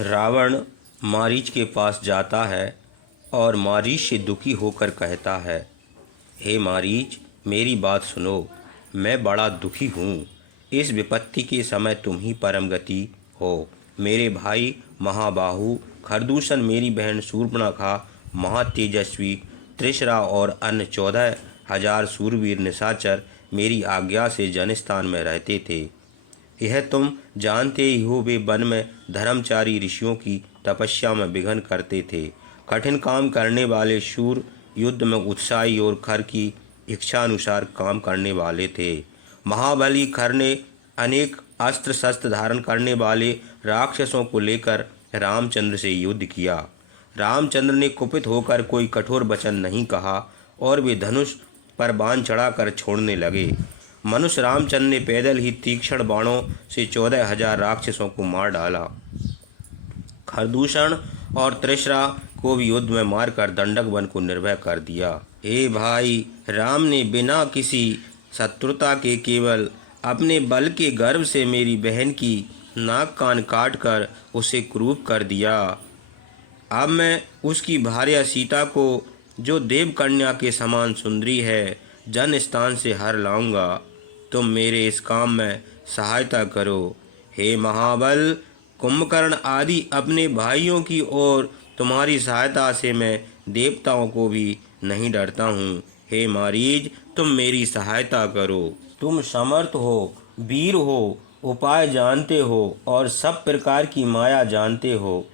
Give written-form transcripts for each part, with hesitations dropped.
रावण मारीच के पास जाता है और मारीच से दुखी होकर कहता है, हे मारीच, मेरी बात सुनो। मैं बड़ा दुखी हूँ। इस विपत्ति के समय तुम ही परम गति हो। मेरे भाई महाबाहु खरदूषण, मेरी बहन शूर्पणखा, महातेजस्वी त्रिशरा और अन्य 14,000 शूरवीर निशाचर मेरी आज्ञा से जनस्थान में रहते थे। यह तुम जानते ही हो, वे वन में धर्मचारी ऋषियों की तपस्या में विघ्न करते थे। कठिन काम करने वाले शूर, युद्ध में उत्साही और खर की इच्छानुसार काम करने वाले थे। महाबली खर ने अनेक अस्त्र शस्त्र धारण करने वाले राक्षसों को लेकर रामचंद्र से युद्ध किया। रामचंद्र ने कुपित होकर कोई कठोर वचन नहीं कहा और वे धनुष पर बाण चढ़ाकर छोड़ने लगे। मनुष्य रामचंद्र ने पैदल ही तीक्ष्ण बाणों से 14,000 राक्षसों को मार डाला। खरदूषण और त्रिशरा को भी युद्ध में मारकर दंडक वन को निर्भय कर दिया। हे भाई, राम ने बिना किसी शत्रुता के केवल अपने बल के गर्व से मेरी बहन की नाक कान काट कर उसे क्रूप कर दिया। अब मैं उसकी भार्या सीता को, जो देव कन्या के समान सुंदरी है, जन स्थान से हर लाऊंगा। तुम मेरे इस काम में सहायता करो। हे महाबल, कुंभकर्ण आदि अपने भाइयों की और तुम्हारी सहायता से मैं देवताओं को भी नहीं डरता हूँ। हे मारीच, तुम मेरी सहायता करो। तुम समर्थ हो, वीर हो, उपाय जानते हो और सब प्रकार की माया जानते हो।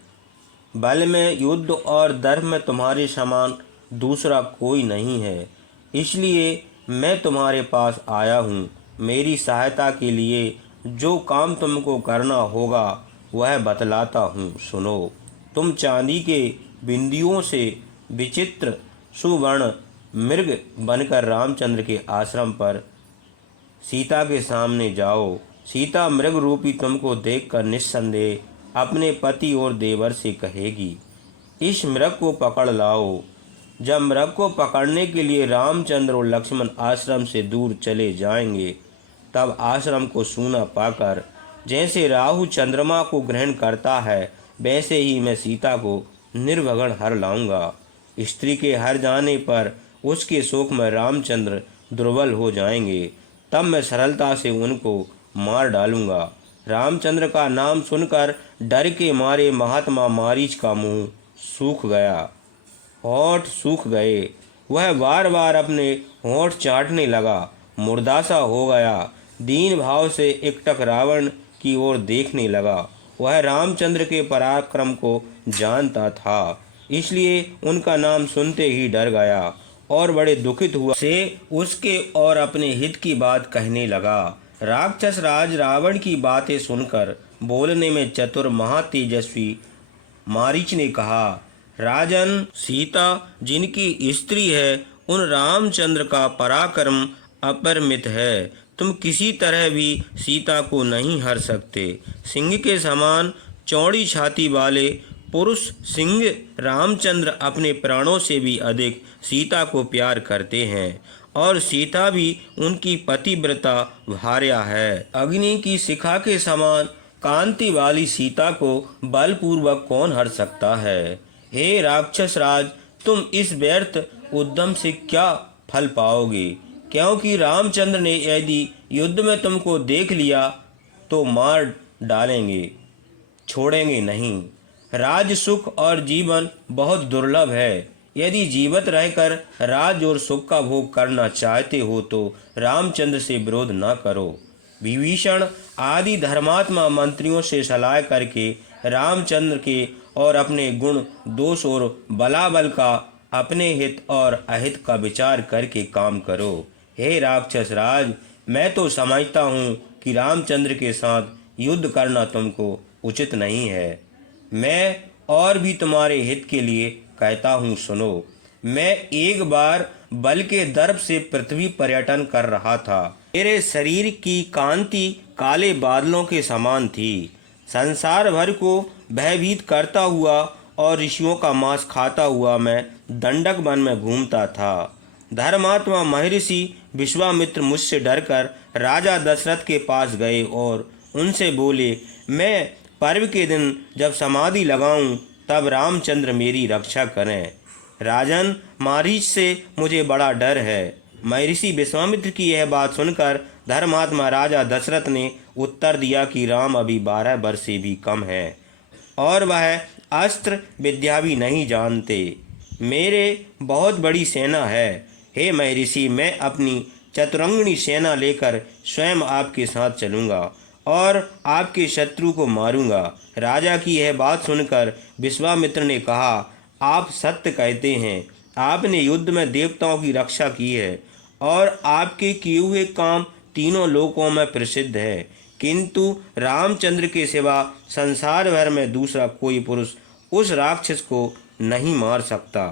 बल में, युद्ध और दर्भ में तुम्हारे समान दूसरा कोई नहीं है। इसलिए मैं तुम्हारे पास आया हूँ। मेरी सहायता के लिए जो काम तुमको करना होगा वह बतलाता हूँ, सुनो। तुम चांदी के बिंदियों से विचित्र सुवर्ण मृग बनकर रामचंद्र के आश्रम पर सीता के सामने जाओ। सीता मृग रूपी तुमको देखकर निस्संदेह अपने पति और देवर से कहेगी, इस मृग को पकड़ लाओ। जब मृग को पकड़ने के लिए रामचंद्र और लक्ष्मण आश्रम से दूर चले जाएंगे, तब आश्रम को सूना पाकर जैसे राहु चंद्रमा को ग्रहण करता है, वैसे ही मैं सीता को निर्वघन हर लाऊंगा। स्त्री के हर जाने पर उसके शोक में रामचंद्र दुर्बल हो जाएंगे, तब मैं सरलता से उनको मार डालूंगा। रामचंद्र का नाम सुनकर डर के मारे महात्मा मारीच का मुंह सूख गया, होठ सूख गए। वह बार बार अपने होठ चाटने लगा, मुर्दासा हो गया। दीन भाव से एकटक रावण की ओर देखने लगा। वह रामचंद्र के पराक्रम को जानता था, इसलिए उनका नाम सुनते ही डर गया और बड़े दुखित हुआ से उसके और अपने हित की बात कहने लगा। राक्षस राज रावण की बातें सुनकर बोलने में चतुर महातेजस्वी मारीच ने कहा, राजन, सीता जिनकी स्त्री है, उन रामचंद्र का पराक्रम अपरिमित है। तुम किसी तरह भी सीता को नहीं हर सकते। सिंह के समान चौड़ी छाती वाले पुरुष सिंह रामचंद्र अपने प्राणों से भी अधिक सीता को प्यार करते हैं और सीता भी उनकी पतिव्रता भार्या है। अग्नि की शिखा के समान कांति वाली सीता को बलपूर्वक कौन हर सकता है। हे राक्षस राज, तुम इस व्यर्थ उद्यम से क्या फल पाओगे, क्योंकि रामचंद्र ने यदि युद्ध में तुमको देख लिया तो मार डालेंगे, छोड़ेंगे नहीं। राज सुख और जीवन बहुत दुर्लभ है। यदि जीवित रहकर राज और सुख का भोग करना चाहते हो तो रामचंद्र से विरोध न करो। विभीषण आदि धर्मात्मा मंत्रियों से सलाह करके रामचंद्र के और अपने गुण दोष और बलाबल का, अपने हित और अहित का विचार करके काम करो। हे राक्षस राज, मैं तो समझता हूँ कि रामचंद्र के साथ युद्ध करना तुमको उचित नहीं है। मैं और भी तुम्हारे हित के लिए कहता हूँ, सुनो। मैं एक बार बल के दर्प से पृथ्वी पर्यटन कर रहा था। मेरे शरीर की कांति काले बादलों के समान थी। संसार भर को भयभीत करता हुआ और ऋषियों का मांस खाता हुआ मैं दंडक वन में घूमता था। धर्मात्मा महर्षि विश्वामित्र मुझसे डरकर राजा दशरथ के पास गए और उनसे बोले, मैं पर्व के दिन जब समाधि लगाऊं तब रामचंद्र मेरी रक्षा करें। राजन, मारीच से मुझे बड़ा डर है। महर्षि विश्वामित्र की यह बात सुनकर धर्मात्मा राजा दशरथ ने उत्तर दिया कि राम अभी 12 वर्ष से भी कम है और वह अस्त्र विद्या भी नहीं जानते। मेरे बहुत बड़ी सेना है। हे महर्षि, मैं अपनी चतुरंगिणी सेना लेकर स्वयं आपके साथ चलूँगा और आपके शत्रु को मारूंगा। राजा की यह बात सुनकर विश्वामित्र ने कहा, आप सत्य कहते हैं। आपने युद्ध में देवताओं की रक्षा की है और आपके किए हुए काम तीनों लोकों में प्रसिद्ध है, किंतु रामचंद्र के सिवा संसार भर में दूसरा कोई पुरुष उस राक्षस को नहीं मार सकता।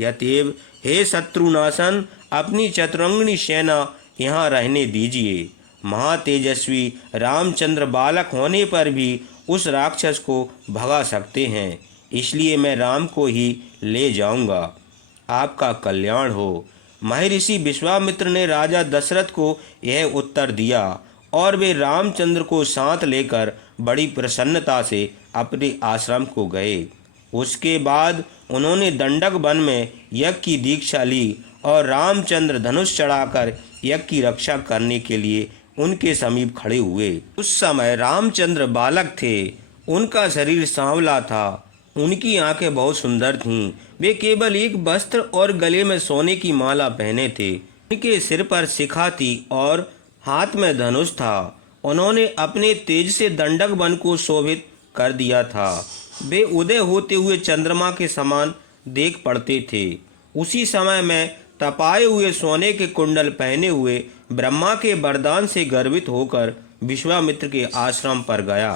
यतेव हे शत्रुनाशन, अपनी चतुरंगिणी सेना यहाँ रहने दीजिए। महातेजस्वी रामचंद्र बालक होने पर भी उस राक्षस को भगा सकते हैं, इसलिए मैं राम को ही ले जाऊंगा। आपका कल्याण हो। महर्षि विश्वामित्र ने राजा दशरथ को यह उत्तर दिया और वे रामचंद्र को साथ लेकर बड़ी प्रसन्नता से अपने आश्रम को गए। उसके बाद उन्होंने दंडक वन में यज्ञ की दीक्षा ली और रामचंद्र धनुष चढ़ाकर यज्ञ की रक्षा करने के लिए उनके समीप खड़े हुए। उस समय रामचंद्र बालक थे। उनका शरीर सांवला था, उनकी आंखें बहुत सुंदर थीं। वे केवल एक वस्त्र और गले में सोने की माला पहने थे। उनके सिर पर शिखा थी और हाथ में धनुष था। उन्होंने अपने तेज से दंडक वन को शोभित कर दिया था। वे उदय होते हुए चंद्रमा के समान देख पड़ते थे। उसी समय में तपाए हुए सोने के कुंडल पहने हुए ब्रह्मा के वरदान से गर्वित होकर विश्वामित्र के आश्रम पर गया।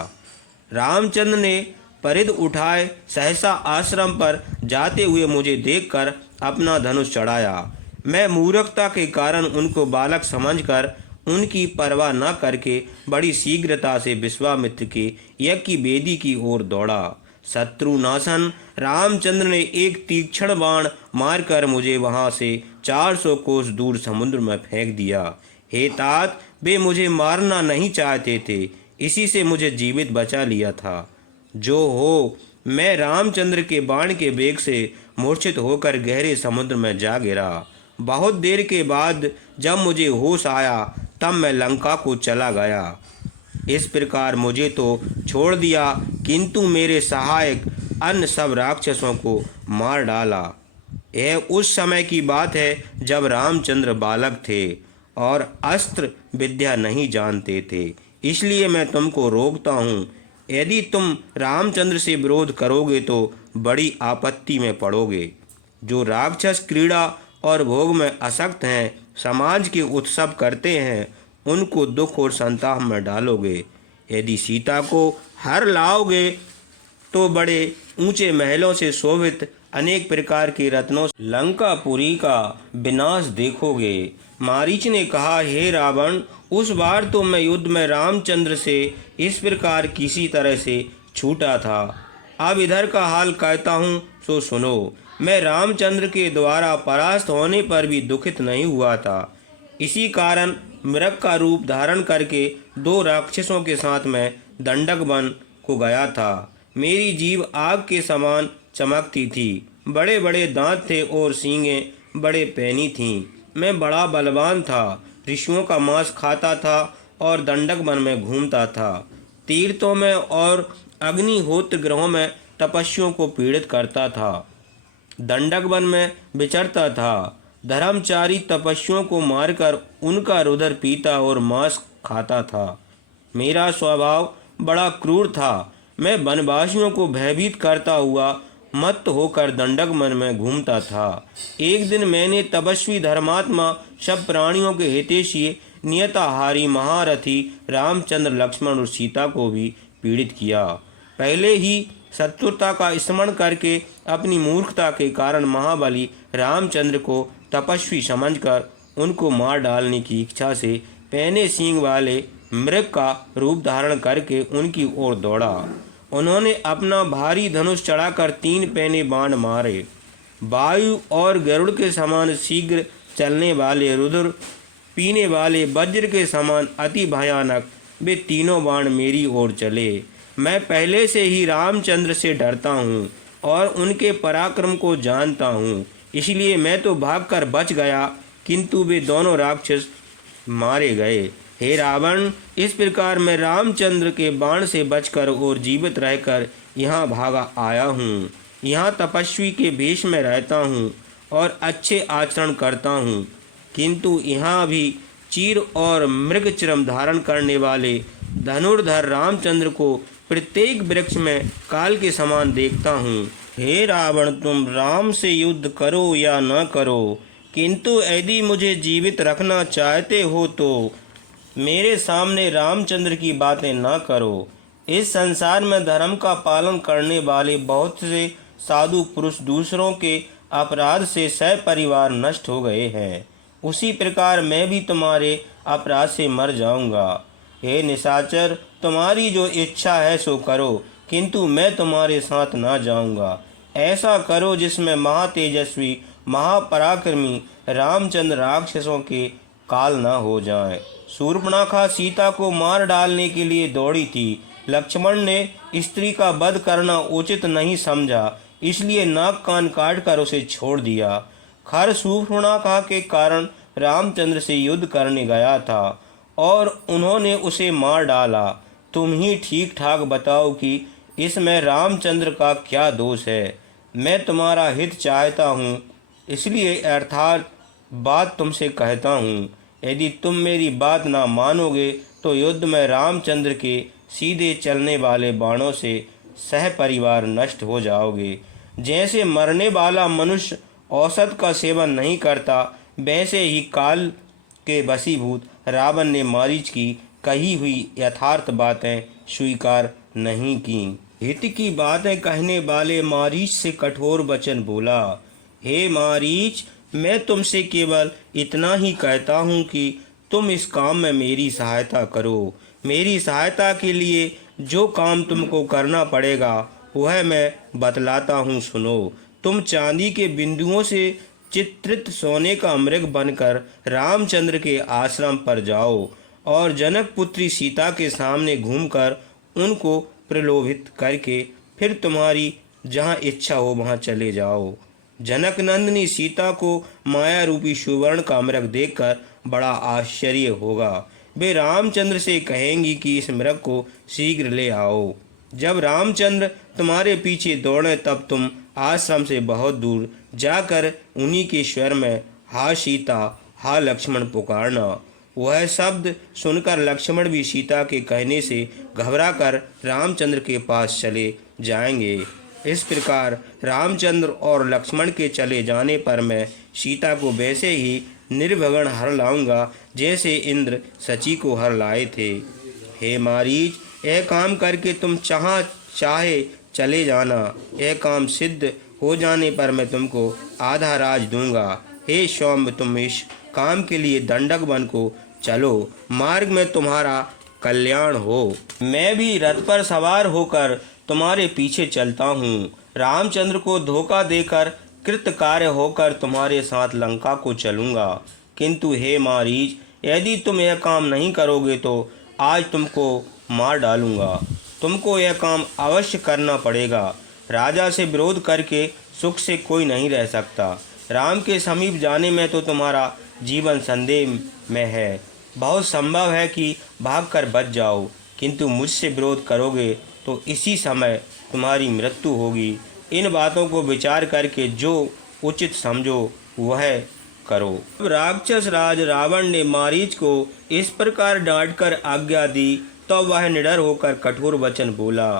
रामचंद्र ने परिध उठाए सहसा आश्रम पर जाते हुए मुझे देखकर अपना धनुष चढ़ाया। मैं मूर्खता के कारण उनको बालक समझकर उनकी परवाह न करके बड़ी शीघ्रता से विश्वामित्र के यज्ञ की वेदी की ओर दौड़ा। शत्रुनाशन रामचंद्र ने एक तीक्ष्ण बाण मारकर मुझे वहां से 400 कोस दूर समुद्र में फेंक दिया। हे तात, वे मुझे मारना नहीं चाहते थे, इसी से मुझे जीवित बचा लिया था। जो हो, मैं रामचंद्र के बाण के वेग से मूर्छित होकर गहरे समुद्र में जा गिरा। बहुत देर के बाद जब मुझे होश आया तब मैं लंका को चला गया। इस प्रकार मुझे तो छोड़ दिया, किंतु मेरे सहायक अन्य सब राक्षसों को मार डाला। यह उस समय की बात है जब रामचंद्र बालक थे और अस्त्र विद्या नहीं जानते थे। इसलिए मैं तुमको रोकता हूँ। यदि तुम रामचंद्र से विरोध करोगे तो बड़ी आपत्ति में पड़ोगे। जो राक्षस क्रीड़ा और भोग में आसक्त हैं, समाज के उत्सव करते हैं, उनको दुख और संताप में डालोगे। यदि सीता को हर लाओगे तो बड़े ऊंचे महलों से शोभित अनेक प्रकार के रत्नों से लंकापुरी का विनाश देखोगे। मारीच ने कहा, हे रावण, उस बार तो मैं युद्ध में रामचंद्र से इस प्रकार किसी तरह से छूटा था। अब इधर का हाल कहता हूँ सो सुनो। मैं रामचंद्र के द्वारा परास्त होने पर भी दुखित नहीं हुआ था। इसी कारण मृग का रूप धारण करके 2 राक्षसों के साथ मैं दंडक वन को गया था। मेरी जीभ आग के समान चमकती थी, बड़े बड़े दांत थे और सींगें बड़े पैनी थीं। मैं बड़ा बलवान था, ऋषियों का मांस खाता था और दंडक वन में घूमता था। तीर्थों में और अग्निहोत्र ग्रहों में तपस्वियों को पीड़ित करता था। दंडक वन में विचरता था। धर्मचारी तपस्वियों को मारकर उनका रुधिर पीता और मांस खाता था। मेरा स्वभाव बड़ा क्रूर था। मैं वनवासियों को भयभीत करता हुआ मत्त होकर दंडक वन में घूमता था। एक दिन मैंने तपस्वी धर्मात्मा सब प्राणियों के हितैषी नियताहारी महारथी रामचंद्र, लक्ष्मण और सीता को भी पीड़ित किया। पहले ही शत्रुता का स्मरण करके अपनी मूर्खता के कारण महाबली रामचंद्र को तपस्वी समझकर उनको मार डालने की इच्छा से पैने सींग वाले मृग का रूप धारण करके उनकी ओर दौड़ा। उन्होंने अपना भारी धनुष चढ़ाकर 3 पैने बाण मारे। वायु और गरुड़ के समान शीघ्र चलने वाले, रुद्र पीने वाले वज्र के समान अति भयानक वे तीनों बाण मेरी ओर चले। मैं पहले से ही रामचंद्र से डरता हूँ और उनके पराक्रम को जानता हूँ, इसलिए मैं तो भागकर बच गया, किंतु वे दोनों राक्षस मारे गए। हे रावण, इस प्रकार मैं रामचंद्र के बाण से बचकर और जीवित रहकर यहाँ भागा आया हूँ। यहाँ तपस्वी के भेष में रहता हूँ और अच्छे आचरण करता हूँ, किंतु यहाँ भी चीर और मृग चर्म धारण करने वाले धनुर्धर रामचंद्र को प्रत्येक वृक्ष में काल के समान देखता हूँ। हे रावण, तुम राम से युद्ध करो या न करो, किंतु यदि मुझे जीवित रखना चाहते हो तो मेरे सामने रामचंद्र की बातें न करो। इस संसार में धर्म का पालन करने वाले बहुत से साधु पुरुष दूसरों के अपराध से सपरिवार नष्ट हो गए हैं। उसी प्रकार मैं भी तुम्हारे अपराध से मर जाऊंगा। हे निशाचर, तुम्हारी जो इच्छा है सो करो, किंतु मैं तुम्हारे साथ ना जाऊंगा। ऐसा करो जिसमें महातेजस्वी महापराक्रमी रामचंद्र राक्षसों के काल न हो जाएं। शूर्पणखा सीता को मार डालने के लिए दौड़ी थी। लक्ष्मण ने स्त्री का वध करना उचित नहीं समझा, इसलिए नाक कान काट कर उसे छोड़ दिया। खर शूर्पणखा के कारण रामचंद्र से युद्ध करने गया था और उन्होंने उसे मार डाला। तुम ही ठीक ठाक बताओ कि इसमें रामचंद्र का क्या दोष है। मैं तुम्हारा हित चाहता हूँ, इसलिए अर्थात बात तुमसे कहता हूँ। यदि तुम मेरी बात ना मानोगे तो युद्ध में रामचंद्र के सीधे चलने वाले बाणों से सहपरिवार नष्ट हो जाओगे। जैसे मरने वाला मनुष्य औषध का सेवन नहीं करता, वैसे ही काल के वशीभूत रावण ने मारीच की कही हुई यथार्थ बातें स्वीकार नहीं की। हित की बातें कहने वाले मारीच से कठोर वचन बोला। हे मारीच, मैं तुमसे केवल इतना ही कहता हूँ कि तुम इस काम में मेरी सहायता करो। मेरी सहायता के लिए जो काम तुमको करना पड़ेगा वह मैं बतलाता हूँ, सुनो। तुम चांदी के बिंदुओं से चित्रित सोने का मृग बनकर रामचंद्र के आश्रम पर जाओ और जनक पुत्री सीता के सामने घूमकर उनको प्रलोभित करके फिर तुम्हारी जहाँ इच्छा हो वहाँ चले जाओ। जनक नंदिनी सीता को माया रूपी सुवर्ण का मृग देखकर बड़ा आश्चर्य होगा। वे रामचंद्र से कहेंगी कि इस मृग को शीघ्र ले आओ। जब रामचंद्र तुम्हारे पीछे दौड़े तब तुम आश्रम से बहुत दूर जाकर उन्हीं के स्वर में हा सीता, हा लक्ष्मण पुकारना। वह शब्द सुनकर लक्ष्मण भी सीता के कहने से घबराकर रामचंद्र के पास चले जाएंगे। इस प्रकार रामचंद्र और लक्ष्मण के चले जाने पर मैं सीता को वैसे ही निर्भगन हर लाऊंगा जैसे इंद्र सची को हर लाए थे। हे मारीच, यह काम करके तुम चाहे चले जाना। यह काम सिद्ध हो जाने पर मैं तुमको आधा राज दूंगा। हे सौम्य, तुम इस काम के लिए दंडक वन को चलो, मार्ग में तुम्हारा कल्याण हो। मैं भी रथ पर सवार होकर तुम्हारे पीछे चलता हूँ। रामचंद्र को धोखा देकर कृतकार्य होकर तुम्हारे साथ लंका को चलूँगा। किंतु हे मारीच, यदि तुम यह काम नहीं करोगे तो आज तुमको मार डालूँगा। तुमको यह काम अवश्य करना पड़ेगा। राजा से विरोध करके सुख से कोई नहीं रह सकता। राम के समीप जाने में तो तुम्हारा जीवन संदेह में है। बहुत संभव है कि भागकर बच जाओ, किंतु मुझसे विरोध करोगे तो इसी समय तुम्हारी मृत्यु होगी। इन बातों को विचार करके जो उचित समझो वह करो। राक्षस राज रावण ने मारीच को इस प्रकार डांटकर आज्ञा दी तो वह निडर होकर कठोर वचन बोला।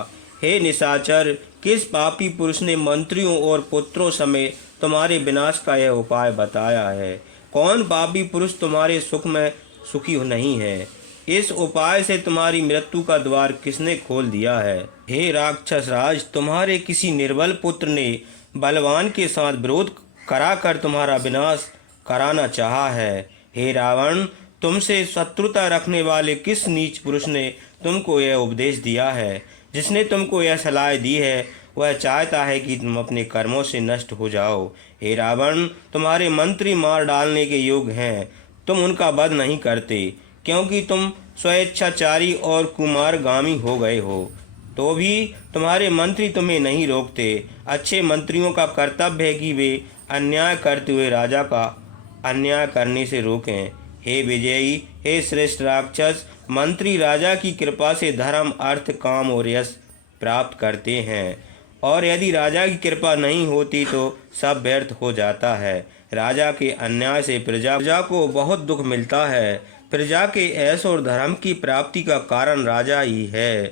हे निशाचर, किस पापी पुरुष ने मंत्रियों और पुत्रों समेत तुम्हारे विनाश का यह उपाय बताया है? कौन पापी पुरुष तुम्हारे सुख में सुखी नहीं है? इस उपाय से तुम्हारी मृत्यु का द्वार किसने खोल दिया है? हे राक्षस राज, तुम्हारे किसी निर्बल पुत्र ने बलवान के साथ विरोध कराकर तुम्हारा विनाश कराना चाहा है। हे रावण, तुमसे शत्रुता रखने वाले किस नीच पुरुष ने तुमको यह उपदेश दिया है? जिसने तुमको यह सलाह दी है वह चाहता है कि तुम अपने कर्मों से नष्ट हो जाओ। हे रावण, तुम्हारे मंत्री मार डालने के योग्य हैं, तुम उनका वध नहीं करते, क्योंकि तुम स्वेच्छाचारी और कुमारगामी हो गए हो। तो भी तुम्हारे मंत्री तुम्हें नहीं रोकते। अच्छे मंत्रियों का कर्तव्य है कि वे अन्याय करते हुए राजा का अन्याय करने से रोकें। हे विजयी, हे श्रेष्ठ राक्षस, मंत्री राजा की कृपा से धर्म, अर्थ, काम और यश प्राप्त करते हैं, और यदि राजा की कृपा नहीं होती तो सब व्यर्थ हो जाता है। राजा के अन्याय से प्रजा को बहुत दुख मिलता है। प्रजा के ऐश और धर्म की प्राप्ति का कारण राजा ही है।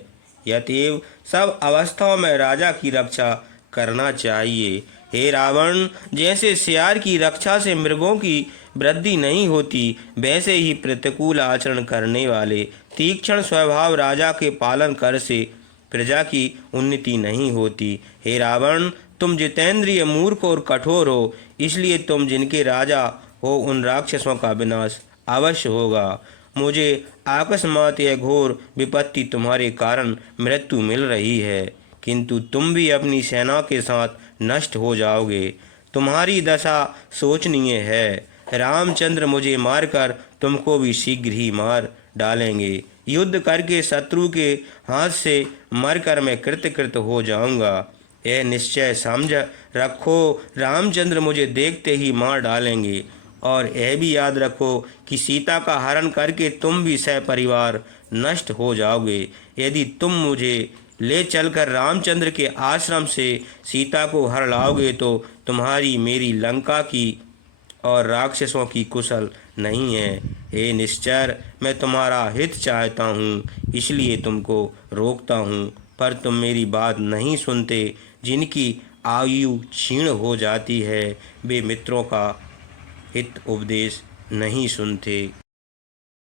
अतएव सब अवस्थाओं में राजा की रक्षा करना चाहिए। हे रावण, जैसे सियार की रक्षा से मृगों की वृद्धि नहीं होती, वैसे ही प्रतिकूल आचरण करने वाले तीक्ष्ण स्वभाव राजा के पालन कर से प्रजा की उन्नति नहीं होती। हे रावण, तुम जितेंद्रिय, मूर्ख और कठोर हो, इसलिए तुम जिनके राजा हो उन राक्षसों का विनाश अवश्य होगा। मुझे अकस्मात यह घोर विपत्ति तुम्हारे कारण मृत्यु मिल रही है, किंतु तुम भी अपनी सेना के साथ नष्ट हो जाओगे। तुम्हारी दशा शोचनीय है। रामचंद्र मुझे मारकर तुमको भी शीघ्र ही मार डालेंगे। युद्ध करके शत्रु के हाथ से मरकर मैं कृतकृत हो जाऊंगा। यह निश्चय समझ रखो, रामचंद्र मुझे देखते ही मार डालेंगे। और यह भी याद रखो कि सीता का हरण करके तुम भी सपरिवार नष्ट हो जाओगे। यदि तुम मुझे ले चलकर रामचंद्र के आश्रम से सीता को हर लाओगे तो तुम्हारी मेरी लंका की और राक्षसों की कुशल नहीं है। हे निश्चर, मैं तुम्हारा हित चाहता हूँ, इसलिए तुमको रोकता हूँ, पर तुम मेरी बात नहीं सुनते। जिनकी आयु क्षीण हो जाती है वे मित्रों का हित उपदेश नहीं सुनते।